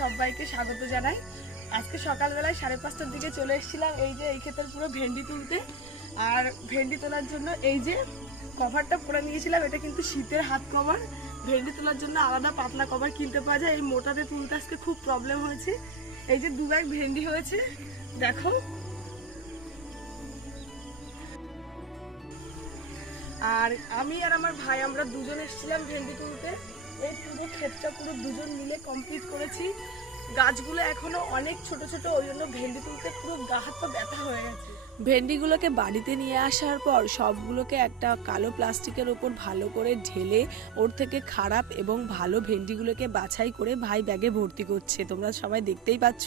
সবাইকে স্বাগত জানাই। আজকে সকালবেলায় 5:30টার দিকে চলে এসেছিলাম এই যে এই ক্ষেতের পুরো ভেন্ডি তুলতে। আর ভেন্ডি তোলার জন্য এই যে কভারটা পরে নিয়েছিলাম, এটা কিন্তু শীতের হাত কভার। ভেন্ডি তোলার জন্য আলাদা পাতলা কভার কিনতে পাওয়া যায়, এই মোটাতে তুলতে আজকে খুব প্রবলেম হয়েছে। এই যে 2 ব্যাগ ভেন্ডি হয়েছে দেখো। আর আমি আর আমার ভাই আমরা দুজন এসেছিলাম ভেন্ডি তুলতে। এই পুরো ক্ষেতটা পুরো দুজন মিলে কমপ্লিট করেছি। গাছগুলো এখনো অনেক ছোট ছোট, ওই জন্য ভেন্ডি তুলতে পুরো গা হাত পা ব্যথা হয়ে গেছে। ভেন্ডিগুলোকে বাড়িতে নিয়ে আসার পর সবগুলোকে একটা কালো প্লাস্টিকের ওপর ভালো করে ঢেলে ওর থেকে খারাপ এবং ভালো ভেন্ডিগুলোকে বাছাই করে ভাই ব্যাগে ভর্তি করছে। তোমরা সবাই দেখতেই পাচ্ছ,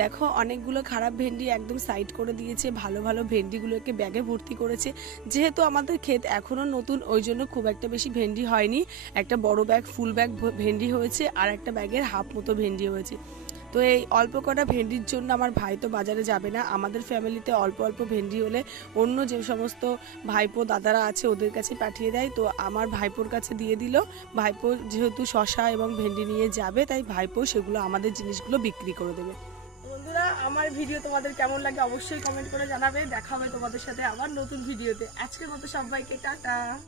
দেখো অনেকগুলো খারাপ ভেন্ডি একদম সাইড করে দিয়েছে, ভালো ভালো ভেন্ডিগুলোকে ব্যাগে ভর্তি করেছে। যেহেতু আমাদের ক্ষেত এখনও নতুন, ওই জন্য খুব একটা বেশি ভেন্ডি হয়নি। একটা বড় ব্যাগ ফুল ব্যাগ ভেন্ডি হয়েছে আর একটা ব্যাগের হাফ মতো ভেন্ডি হয়েছে। তো এই অল্প কটা ভেন্ডির জন্য আমার ভাই তো বাজারে যাবে না। আমাদের ফ্যামিলিতে অল্প অল্প ভেন্ডি হলে অন্য যে সমস্ত ভাইপো দাদারা আছে ওদের কাছে পাঠিয়ে দেয়। তো আমার ভাইপোর কাছে দিয়ে দিল। ভাইপো যেহেতু শশা এবং ভেন্ডি নিয়ে যাবে, তাই ভাইপো সেগুলো আমাদের জিনিসগুলো বিক্রি করে দেবে। বন্ধুরা, আমার ভিডিও তোমাদের কেমন লাগে অবশ্যই কমেন্ট করে জানাবে। দেখা হবে তোমাদের সাথে আবার নতুন ভিডিওতে। আজকের মতো সবাইকে টাটা।